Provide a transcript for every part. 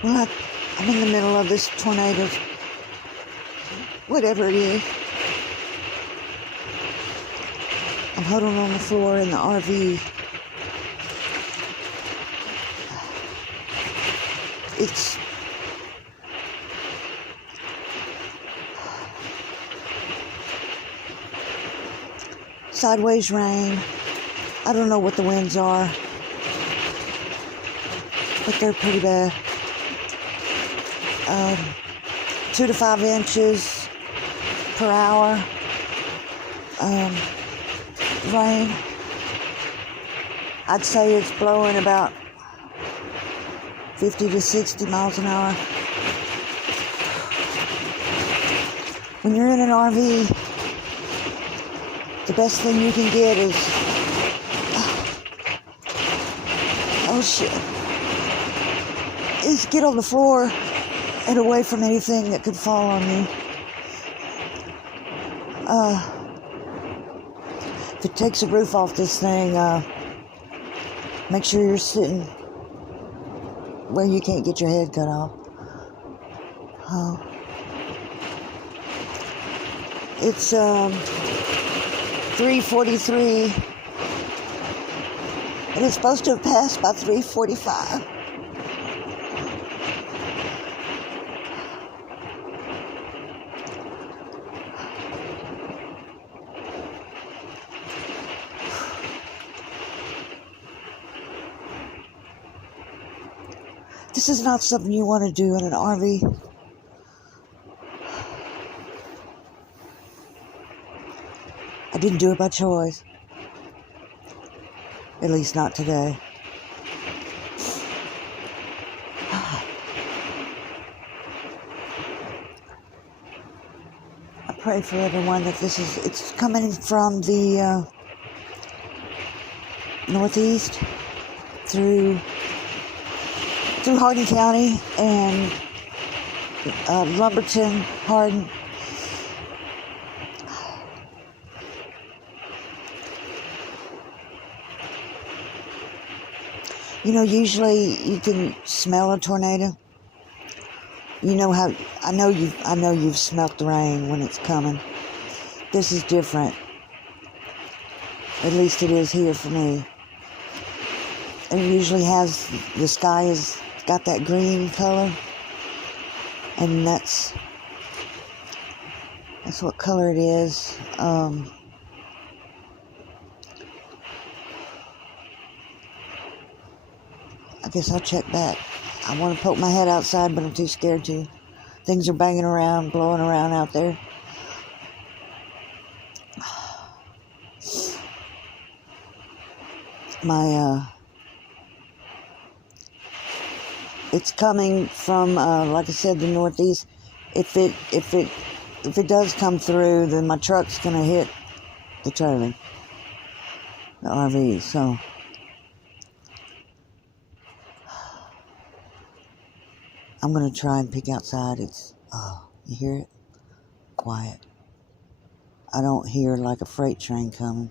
Well, I'm in the middle of this tornado, whatever it is. I'm huddled on the floor in the RV. It's sideways rain. I don't know what the winds are, but they're pretty bad. 2 to 5 inches per hour rain. I'd say it's blowing about 50 to 60 miles an hour. When you're in an RV, the best thing you can get is, oh shit, is get on the floor and away from anything that could fall on you. If it takes the roof off this thing, make sure you're sitting where you can't get your head cut off. It's 3:43, and it's supposed to have passed by 3:45. This is not something you want to do in an RV. I didn't do it by choice. At least not today. I pray for everyone that it's coming from the northeast through Hardin County and Lumberton, Hardin. You know, usually you can smell a tornado. You know how I know you've smelt the rain when it's coming. This is different. At least it is here for me. It usually has the sky has got that green color, and that's what color it is. I guess I'll check back. I want to poke my head outside, but I'm too scared to. Things are banging around, blowing around out there. It's coming from, like I said, the northeast. If it does come through, then my truck's gonna hit the trailer, the RV. So I'm gonna try and peek outside. You hear it? Quiet. I don't hear like a freight train coming.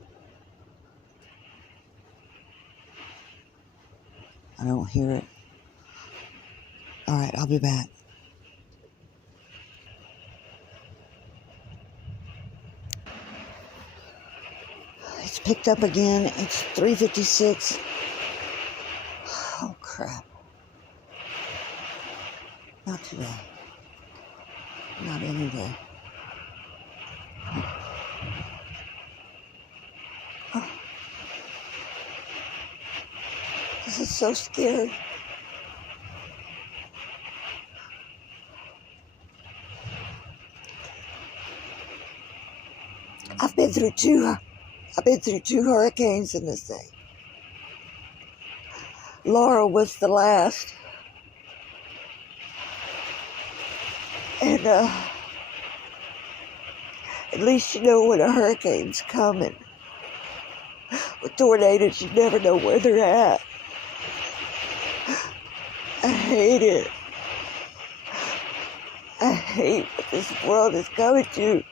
I don't hear it. All right, I'll be back. It's picked up again. It's 3:56. Oh, crap. Not today. Not any day. Oh. This is so scary. I've been through two hurricanes in this thing. Laura was the last. And at least you know when a hurricane's coming. With tornadoes, you never know where they're at. I hate it. I hate what this world is going to.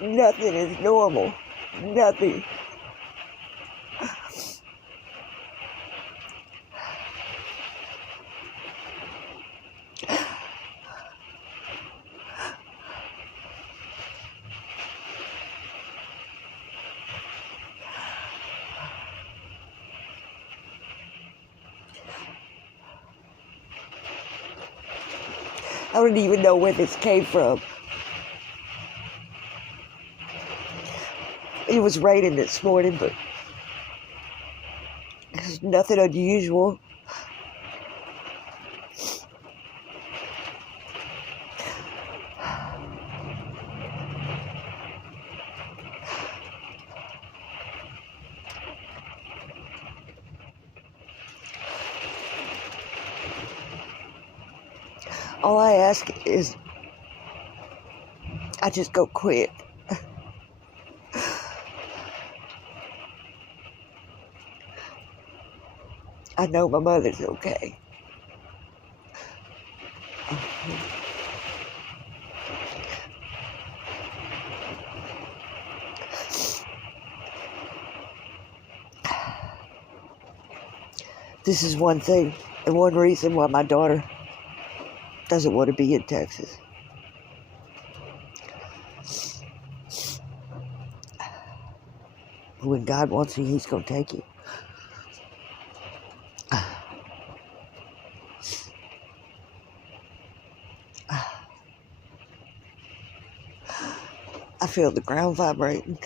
Nothing is normal. Nothing. don't even know where this came from. It was raining this morning, but there's nothing unusual. All I ask is I just go quick. I know my mother's okay. This is one thing and one reason why my daughter doesn't want to be in Texas. When God wants you, He's going to take you. I feel the ground vibrating.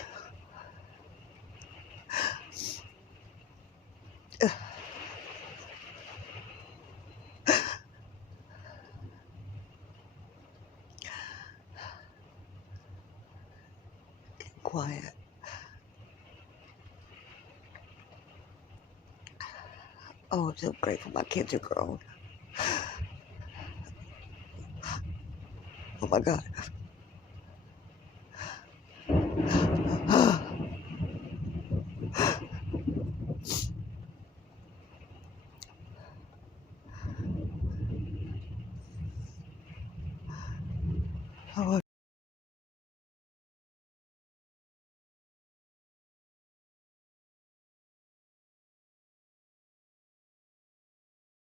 Quiet. Oh, I'm so grateful my kids are grown. Oh my God.